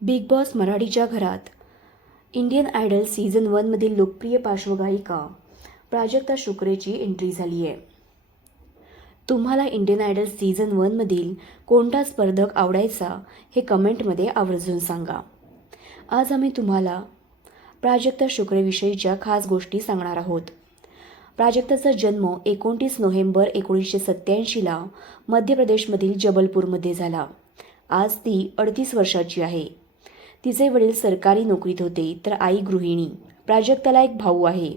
Big boss मराठीच्या घरात. Indian idle season वनमधील लोकप्रिय पार्श्वगायिका प्राजक्ता शुक्रेची एंट्री झाली आहे. तुम्हाला इंडियन आयडल सीझन वनमधील कोणता स्पर्धक आवडायचा हे कमेंटमध्ये आवर्जून सांगा. आज आम्ही तुम्हाला प्राजक्ता शुक्रेविषयीच्या खास गोष्टी सांगणार आहोत. प्राजक्ताचा जन्म एकोणतीस नोव्हेंबर एकोणीसशे सत्त्याऐंशीला मध्य प्रदेशमधील जबलपूरमध्ये झाला. आज ती अडतीस वर्षाची आहे. तिचे वडील सरकारी नोकरीत होते तर आई गृहिणी. प्राजक्ताला एक भाऊ आहे.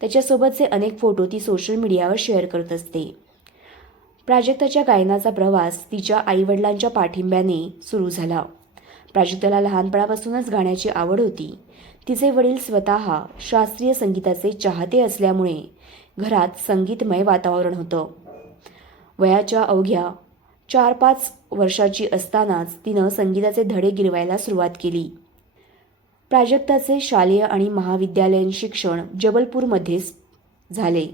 त्याच्यासोबतचे अनेक फोटो ती सोशल मीडियावर शेअर करत असते. प्राजक्ताच्या गायनाचा प्रवास तिच्या आईवडिलांच्या पाठिंब्याने सुरू झाला. प्राजक्ताला लहानपणापासूनच गाण्याची आवड होती. तिचे वडील स्वतः शास्त्रीय संगीताचे चाहते असल्यामुळे घरात संगीतमय वातावरण होतं. वयाच्या अवघ्या चार पाच वर्षाची असतानाच तिनं संगीताचे धडे गिरवायला सुरुवात केली. प्राजक्ताचे शालेय आणि महाविद्यालयीन शिक्षण जबलपूरमध्येच झाले.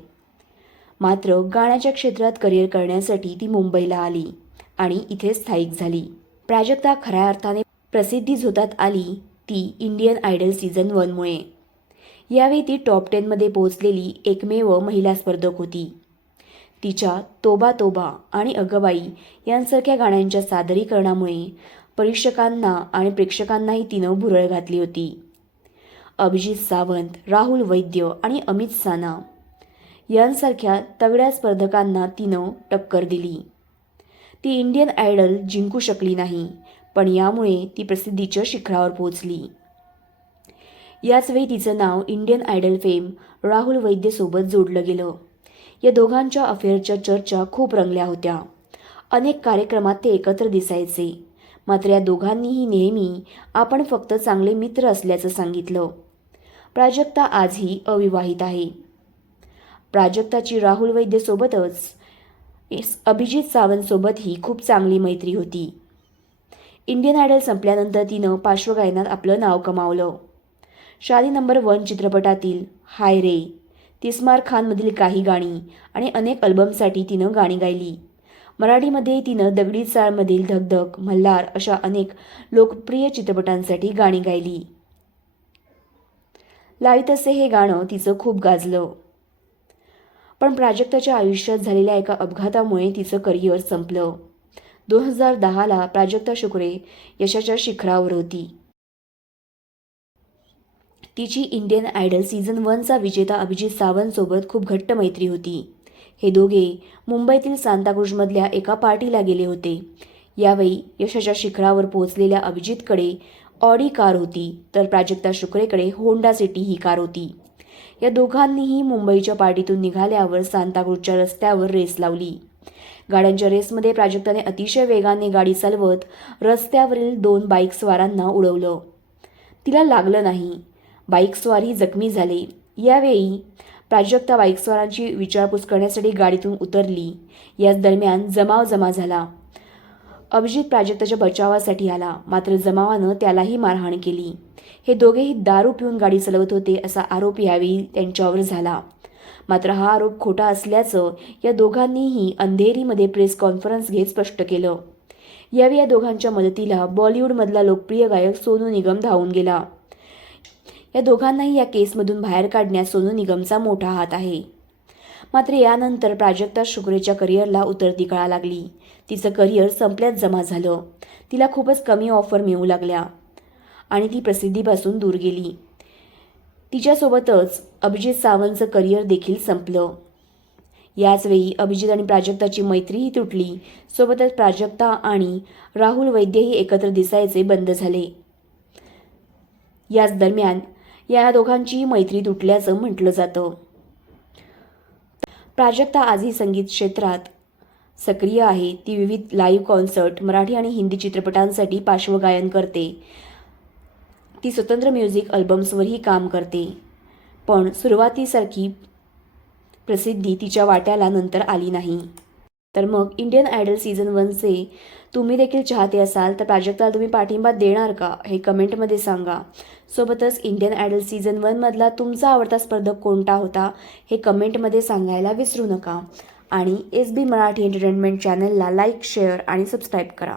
मात्र गाण्याच्या क्षेत्रात करिअर करण्यासाठी ती मुंबईला आली आणि इथे स्थायिक झाली. प्राजक्ता खऱ्या अर्थाने प्रसिद्धी झोतात आली ती इंडियन आयडल सीझन वनमुळे. यावेळी ती टॉप टेनमध्ये पोहोचलेली एकमेव महिला स्पर्धक होती. तिच्या तोबा तोबा आणि अगबाई यांसारख्या गाण्यांच्या सादरीकरणामुळे परीक्षकांना आणि प्रेक्षकांनाही तिनं भुरळ घातली होती. अभिजित सावंत राहुल वैद्य आणि अमित साना यांसारख्या तगड्या स्पर्धकांना तिनं टक्कर दिली. ती इंडियन आयडल जिंकू शकली नाही पण यामुळे ती प्रसिद्धीच्या शिखरावर पोहोचली. याचवेळी तिचं नाव इंडियन आयडल फेम राहुल वैद्यसोबत जोडलं गेलं. या दोघांच्या अफेअरच्या चर्चा खूप रंगल्या होत्या. अनेक कार्यक्रमात ते एकत्र दिसायचे. मात्र या दोघांनीही नेहमी आपण फक्त चांगले मित्र असल्याचं सांगितलं. प्राजक्ता आजही अविवाहित आहे. प्राजक्ताची राहुल वैद्यसोबतच अभिजित सावंतसोबतही खूप चांगली मैत्री होती. इंडियन आयडल संपल्यानंतर तिनं पार्श्वगायनात आपलं नाव कमावलं. शादी नंबर वन चित्रपटातील हाय रे तिस्मार खानमधील काही गाणी आणि अनेक अल्बमसाठी तिनं गाणी गायली. मराठीमध्ये तिनं दगडी चाळमधील धगधग मल्हार अशा अनेक लोकप्रिय चित्रपटांसाठी गाणी गायली. लाईतसे हे गाणं तिचं खूप गाजलं. पण प्राजक्ताच्या आयुष्यात झालेल्या एका अपघातामुळे तिचं करिअर संपलं. दोन हजार दहाला प्राजक्ता शुक्रे यशाच्या शिखरावर होती. तिची इंडियन आयडल सीझन वनचा विजेता अभिजित सावंतसोबत खूप घट्ट मैत्री होती. हे दोघे मुंबईतील सांताक्रुजमधल्या एका पार्टीला गेले होते. यावेळी यशाच्या शिखरावर पोहोचलेल्या अभिजितकडे ऑडी कार होती तर प्राजक्ता शुक्रेकडे होंडा सिटी ही कार होती. या दोघांनीही मुंबईच्या पार्टीतून निघाल्यावर सांताक्रुजच्या रस्त्यावर रेस लावली. गाड्यांच्या रेसमध्ये प्राजक्ताने अतिशय वेगाने गाडी चालवत रस्त्यावरील दोन बाईक स्वारांना उडवलं. तिला लागलं नाही. बाईकस्वारही जखमी झाले. यावेळी प्राजक्ता बाईकस्वारांची विचारपूस करण्यासाठी गाडीतून उतरली. याच दरम्यान जमाव जमा झाला. अभिजित प्राजक्ताच्या बचावासाठी आला मात्र जमावानं त्यालाही मारहाण केली. हे दोघेही दारू पिऊन गाडी चालवत होते असा आरोप यावेळी त्यांच्यावर झाला. मात्र हा आरोप खोटा असल्याचं या दोघांनीही अंधेरीमध्ये प्रेस कॉन्फरन्स घेत स्पष्ट केलं. यावेळी या दोघांच्या मदतीला बॉलिवूडमधला लोकप्रिय गायक सोनू निगम धावून गेला. या दोघांनाही या केसमधून बाहेर काढण्यात सोनू निगमचा मोठा हात आहे. मात्र यानंतर प्राजक्ता शुक्रेच्या करिअरला उतरती कळा लागली. तिचं करिअर संपल्यात जमा झालं. तिला खूपच कमी ऑफर मिळू लागल्या. आणि ती प्रसिद्धीपासून दूर गेली. तिच्यासोबतच अभिजित सावंतचं करिअर देखील संपलं. याचवेळी अभिजित आणि प्राजक्ताची मैत्रीही तुटली. सोबतच प्राजक्ता आणि राहुल वैद्यही एकत्र दिसायचे बंद झाले. याच दरम्यान या दोघांची मैत्री तुटल्याचं म्हटलं जातं. प्राजक्ता आजही संगीत क्षेत्रात सक्रिय आहे. ती विविध लाईव्ह कॉन्सर्ट मराठी आणि हिंदी चित्रपटांसाठी पार्श्वगायन करते. ती स्वतंत्र म्युझिक अल्बम्सवरही काम करते. पण सुरुवातीसारखी प्रसिद्धी तिच्या वाट्याला नंतर आली नाही. तर मग इंडियन आयडल सीझन वनचे तुम्ही देखील चाहते असाल तर प्राजक्ताला तुम्ही पाठिंबा देणार का? हे कमेंटमध्ये सांगा. सोबतच इंडियन आयडल सीझन वनमधला तुमचा आवडता स्पर्धक कोणता होता? हे कमेंटमध्ये सांगायला विसरू नका. आणि एस बी मराठी एंटरटेनमेंट चॅनलला लाईक शेअर आणि सबस्क्राईब करा.